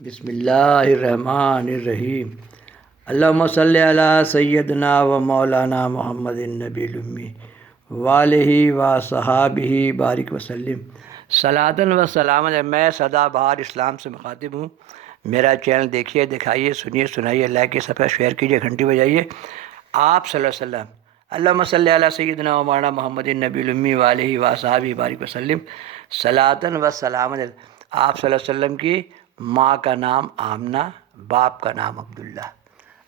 بسم اللہ الرحمن الرحیم۔ اللہم صلی علی سیدنا و مولانا محمد النبی الامی والہ و صحابہ بارک وسلم صلاۃً و سلام۔ میں سدا بہار اسلام سے مخاطب ہوں۔ میرا چینل دیکھیے، دکھائیے، سنیے، سنائیے، لائک کے صفحہ شیئر کیجیے، گھنٹی بجائیے۔ آپ صلی اللہ علیہ وسلم، اللہم صلی علی سیدنا و مولانا محمد النبی الامی والہ و صحابہ بارک وسلم صلاۃً و سلام۔ آپ صلی اللہ علیہ وسلم کی ماں کا نام آمنہ، باپ کا نام عبداللہ۔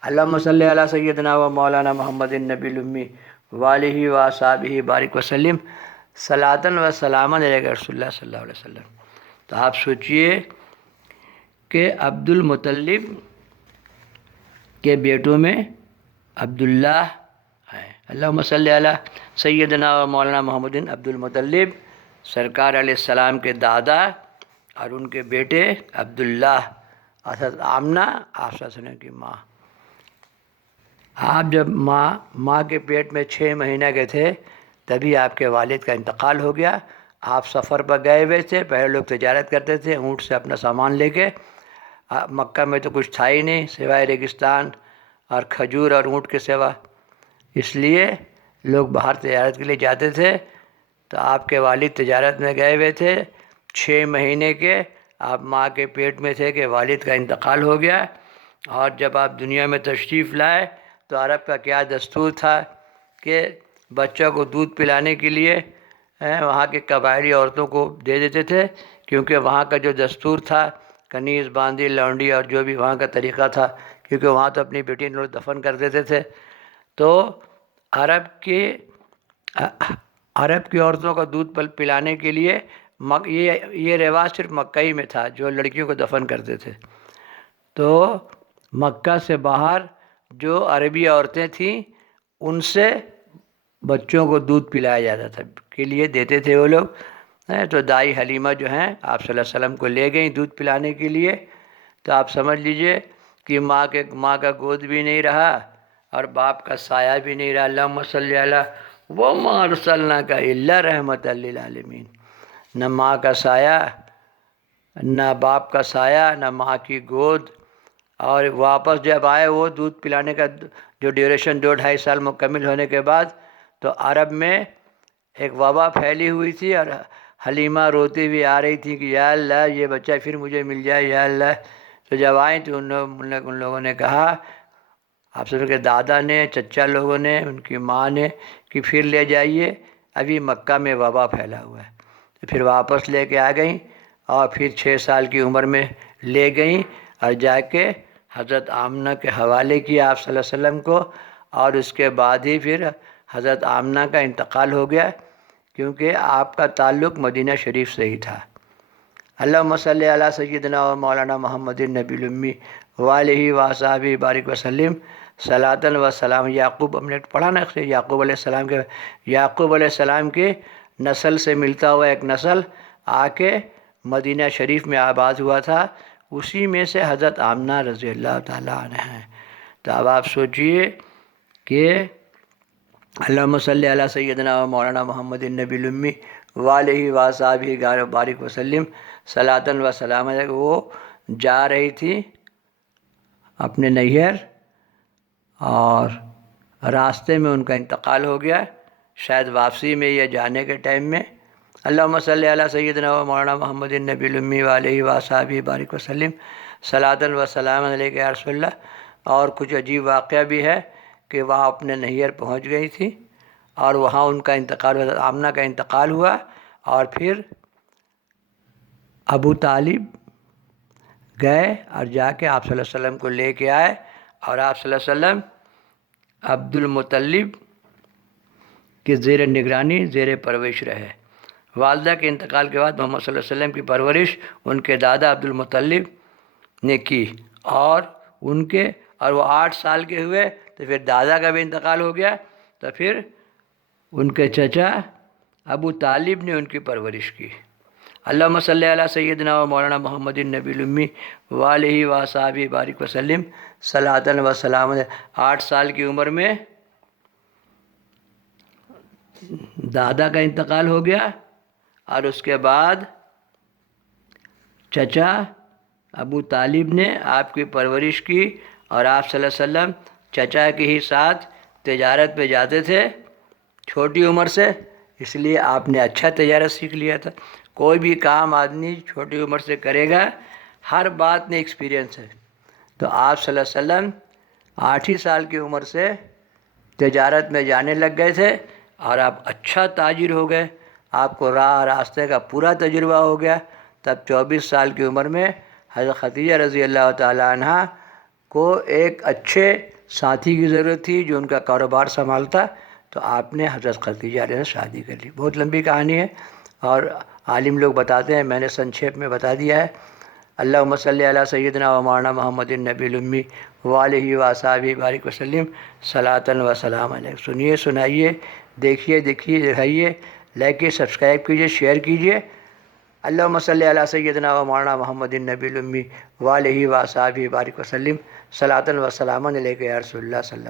اللہم صلی علی سیدنا و مولانا محمد النبی الامی والہ و صحابہ بارک وسلم صلاۃً و سلام علیہ رسول اللہ صلی اللہ علیہ وسلم۔ تو آپ سوچئے کہ عبد المطلب کے بیٹوں میں عبداللہ ہے۔ اللہم صلی علی سیدنا و مولانا محمد عبد المطلب سرکار علیہ السلام کے دادا اور ان کے بیٹے عبداللہ، حضرت آمنہ آپ صلی اللہ علیہ وسلم کی ماں۔ آپ جب ماں کے پیٹ میں 6 مہینہ کے تھے تبھی آپ کے والد کا انتقال ہو گیا۔ آپ سفر پر گئے ہوئے تھے، پہلے لوگ تجارت کرتے تھے اونٹ سے اپنا سامان لے کے۔ مکہ میں تو کچھ تھا ہی نہیں سوائے ریگستان اور کھجور اور اونٹ کے سوا، اس لیے لوگ باہر تجارت کے لیے جاتے تھے۔ تو آپ کے والد تجارت میں گئے ہوئے تھے، 6 مہینے کے آپ ماں کے پیٹ میں تھے کہ والد کا انتقال ہو گیا۔ اور جب آپ دنیا میں تشریف لائے تو عرب کا کیا دستور تھا کہ بچوں کو دودھ پلانے کے لیے وہاں کے قبائلی عورتوں کو دے دیتے تھے، کیونکہ وہاں کا جو دستور تھا، کنیز، باندی، لونڈی اور جو بھی وہاں کا طریقہ تھا، کیونکہ وہاں تو اپنی بیٹی لوگ دفن کر دیتے تھے، تو عرب کی عورتوں کا دودھ پلانے کے لیے یہ رواج صرف مکہ ہی میں تھا، جو لڑکیوں کو دفن کرتے تھے۔ تو مکہ سے باہر جو عربی عورتیں تھیں ان سے بچوں کو دودھ پلایا جاتا تھا، کے لیے دیتے تھے وہ لوگ۔ تو دائی حلیمہ جو ہیں آپ صلی اللہ علیہ وسلم کو لے گئیں دودھ پلانے کے لیے۔ تو آپ سمجھ لیجئے کہ ماں کا گود بھی نہیں رہا اور باپ کا سایہ بھی نہیں رہا۔ اللہم صلی علی وما ارسلناک الا رحمۃ للعالمین۔ نہ ماں کا سایہ، نہ باپ کا سایہ، نہ ماں کی گود۔ اور واپس جب آئے وہ دودھ پلانے کا جو ڈیوریشن 2-2.5 سال مکمل ہونے کے بعد، تو عرب میں ایک وبا پھیلی ہوئی تھی اور حلیمہ روتی ہوئی آ رہی تھی کہ یا اللہ یہ بچہ پھر مجھے مل جائے یا اللہ۔ تو جب آئیں تو ان لوگوں نے کہا، آپ سب کے دادا نے، چچا لوگوں نے، ان کی ماں نے، کہ پھر لے جائیے، ابھی مکہ میں وبا پھیلا ہوا ہے۔ تو پھر واپس لے کے آ گئیں اور پھر 6 سال کی عمر میں لے گئیں اور جا کے حضرت آمنہ کے حوالے کیا آپ صلی اللہ علیہ وسلم کو۔ اور اس کے بعد ہی پھر حضرت آمنہ کا انتقال ہو گیا، کیونکہ آپ کا تعلق مدینہ شریف سے ہی تھا۔ اللہم صلی علی سیدنا و مولانا محمد النبی الامی والہ و صحابہ بارک وسلم صلاۃً و سلام۔ یعقوب ہم نے پڑھا نا، یعقوب علیہ السلام کے نسل سے ملتا ہوا ایک نسل آ کے مدینہ شریف میں آباد ہوا تھا، اسی میں سے حضرت آمنہ رضی اللہ تعالیٰ عنہ ہیں۔ تو اب آپ سوچئے کہ اللہم صلی علی سیدنا و مولانا محمد النبی الامی والہ و صحابہ بارک وسلم صلاۃً و سلام۔ وہ جا رہی تھی اپنے نیہر اور راستے میں ان کا انتقال ہو گیا، شاید واپسی میں یا جانے کے ٹائم میں۔ اللہم صلی علی سیدنا و مولانا محمد النبی الامی والہ و صحابہ بارک وسلم صلاۃً و سلام علیک یا رسول اللہ۔ اور کچھ عجیب واقعہ بھی ہے کہ وہاں اپنے نیہر پہنچ گئی تھی اور وہاں ان کا انتقال، حضرت آمنہ کا انتقال ہوا، اور پھر ابو طالب گئے اور جا کے آپ صلی اللہ علیہ وسلم کو لے کے آئے، اور آپ صلی اللہ علیہ وسلم عبد المطلب کی زیر نگرانی، زیر پرورش رہے۔ والدہ کے انتقال کے بعد محمد صلی اللہ علیہ وسلم کی پرورش ان کے دادا عبد المطلب نے کی، اور وہ 8 سال کے ہوئے تو پھر دادا کا بھی انتقال ہو گیا، تو پھر ان کے چچا ابو طالب نے ان کی پرورش کی۔ اللہم صلی علی سیدنا و مولانا محمد النبی الامی والہ و صحابہ بارک وسلم صلاۃً و سلام۔ 8 سال کی عمر میں دادا کا انتقال ہو گیا، اور اس کے بعد چچا ابو طالب نے آپ کی پرورش کی اور آپ صلی اللہ علیہ وسلم چچا کے ہی ساتھ تجارت پہ جاتے تھے چھوٹی عمر سے، اس لیے آپ نے اچھا تجارت سیکھ لیا تھا۔ کوئی بھی کام آدمی چھوٹی عمر سے کرے گا، ہر بات میں ایکسپیرینس ہے۔ تو آپ صلی اللہ علیہ وسلم 8 ہی سال کی عمر سے تجارت میں جانے لگ گئے تھے اور آپ اچھا تاجر ہو گئے، آپ کو راہ راستے کا پورا تجربہ ہو گیا۔ تب 24 سال کی عمر میں حضرت خدیجہ رضی اللہ تعالیٰ عنہ کو ایک اچھے ساتھی کی ضرورت تھی جو ان کا کاروبار سنبھالتا، تو آپ نے حضرت خدیجہ علیہ سے شادی کر لی۔ بہت لمبی کہانی ہے اور عالم لوگ بتاتے ہیں، میں نے سنکھیپ میں بتا دیا ہے۔ اللہم صلی علی سیدنا و مولانا محمد النبی الامی وآلہ وصحبہ بارک وسلم صلاۃ و سلام علیہ۔ سنیے، سنائیے، دیکھیے، دکھائیے، لائک سبسکرائب کیجیے، شیئر کیجیے۔ اللہم صلی علی سیدنا و مولانا محمد النبی الامی وآلہ وصحبہ بارک وسلم صلاۃ و سلام علیہ یا رسول اللہ صلی اللہ علیہ وسلم۔